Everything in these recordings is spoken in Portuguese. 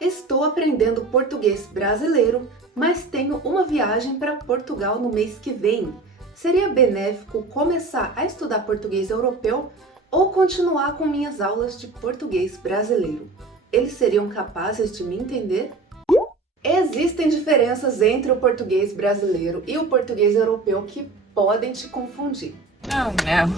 Estou aprendendo português brasileiro, mas tenho uma viagem para Portugal no mês que vem. Seria benéfico começar a estudar português europeu ou continuar com minhas aulas de português brasileiro? Eles seriam capazes de me entender? Existem diferenças entre o português brasileiro e o português europeu que podem te confundir. Oh, não.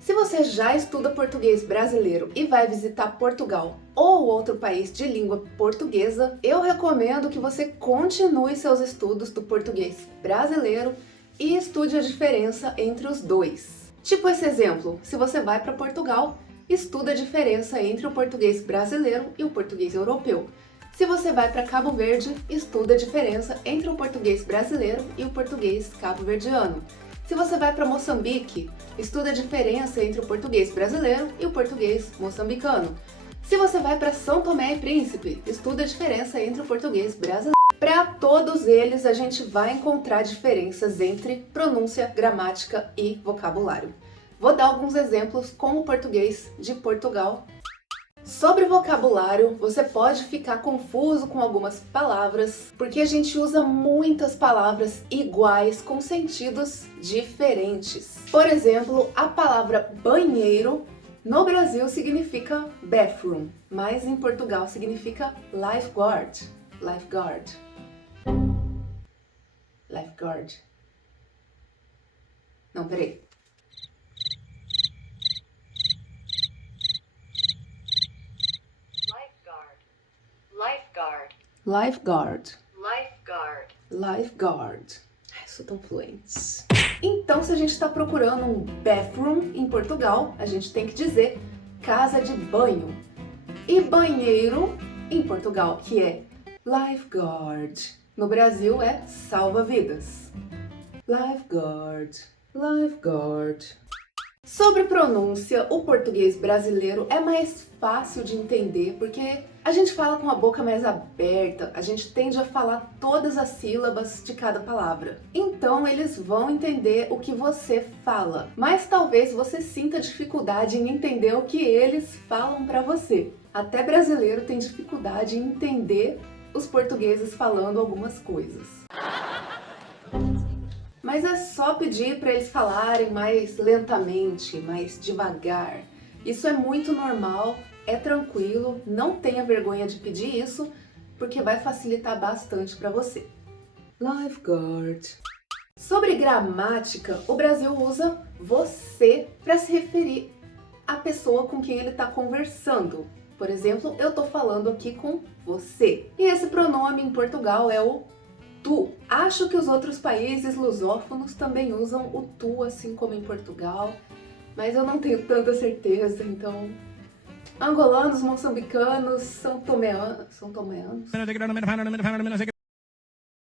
Se você já estuda português brasileiro e vai visitar Portugal ou outro país de língua portuguesa, eu recomendo que você continue seus estudos do português brasileiro e estude a diferença entre os dois. Tipo esse exemplo, se você vai para Portugal, estuda a diferença entre o português brasileiro e o português europeu. Se você vai para Cabo Verde, estuda a diferença entre o português brasileiro e o português cabo-verdiano. Se você vai para Moçambique, estuda a diferença entre o português brasileiro e o português moçambicano. Se você vai para São Tomé e Príncipe, estuda a diferença entre o português brasileiro. Para todos eles, a gente vai encontrar diferenças entre pronúncia, gramática e vocabulário. Vou dar alguns exemplos com o português de Portugal. Sobre vocabulário, você pode ficar confuso com algumas palavras, porque a gente usa muitas palavras iguais com sentidos diferentes. Por exemplo, a palavra banheiro no Brasil significa bathroom, mas em Portugal significa lifeguard. Lifeguard. Lifeguard. Não, peraí. Lifeguard. Lifeguard. Lifeguard. Lifeguard. Ai, sou tão fluente. Então, se a gente está procurando um bathroom em Portugal, a gente tem que dizer casa de banho. E banheiro em Portugal, que é lifeguard. No Brasil é salva-vidas. Lifeguard. Lifeguard. Sobre pronúncia, o português brasileiro é mais fácil de entender porque a gente fala com a boca mais aberta, a gente tende a falar todas as sílabas de cada palavra. Então eles vão entender o que você fala, mas talvez você sinta dificuldade em entender o que eles falam para você. Até brasileiro tem dificuldade em entender os portugueses falando algumas coisas. Mas é só pedir para eles falarem mais lentamente, mais devagar. Isso é muito normal, é tranquilo, não tenha vergonha de pedir isso, porque vai facilitar bastante para você. Lifeguard. Sobre gramática, o Brasil usa você para se referir à pessoa com quem ele está conversando. Por exemplo, eu estou falando aqui com você. E esse pronome em Portugal é o tu. Acho que os outros países lusófonos também usam o tu, assim como em Portugal, mas eu não tenho tanta certeza, então... Angolanos, moçambicanos, são tomeanos,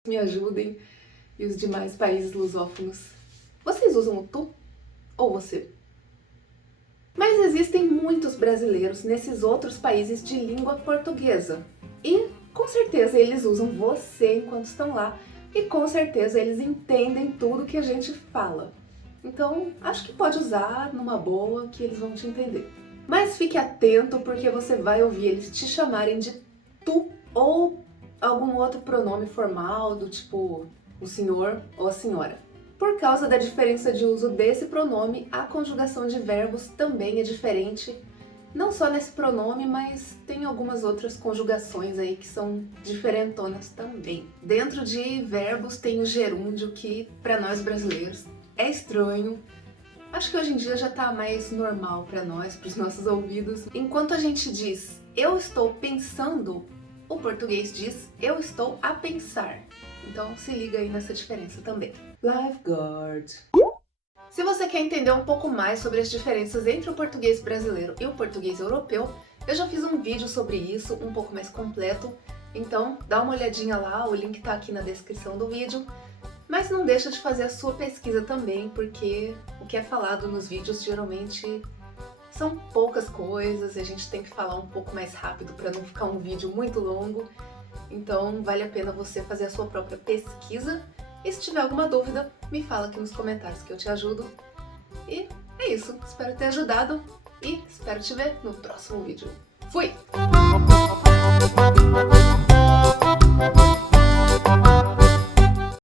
me ajudem, e os demais países lusófonos. Vocês usam o tu? Ou você? Mas existem muitos brasileiros nesses outros países de língua portuguesa, e com certeza eles usam você enquanto estão lá e com certeza eles entendem tudo que a gente fala. Então, acho que pode usar numa boa que eles vão te entender. Mas fique atento porque você vai ouvir eles te chamarem de tu ou algum outro pronome formal do tipo o senhor ou a senhora. Por causa da diferença de uso desse pronome, a conjugação de verbos também é diferente. Não só nesse pronome, mas tem algumas outras conjugações aí que são diferentonas também. Dentro de verbos tem o gerúndio, que para nós brasileiros é estranho. Acho que hoje em dia já tá mais normal para nós, para os nossos ouvidos. Enquanto a gente diz eu estou pensando, o português diz eu estou a pensar. Então se liga aí nessa diferença também. Lifeguard. Se você quer entender um pouco mais sobre as diferenças entre o português brasileiro e o português europeu, eu já fiz um vídeo sobre isso, um pouco mais completo, então dá uma olhadinha lá, o link tá aqui na descrição do vídeo. Mas não deixa de fazer a sua pesquisa também, porque o que é falado nos vídeos geralmente são poucas coisas e a gente tem que falar um pouco mais rápido para não ficar um vídeo muito longo. Então vale a pena você fazer a sua própria pesquisa. E se tiver alguma dúvida, me fala aqui nos comentários que eu te ajudo. E é isso, espero ter ajudado e espero te ver no próximo vídeo. Fui!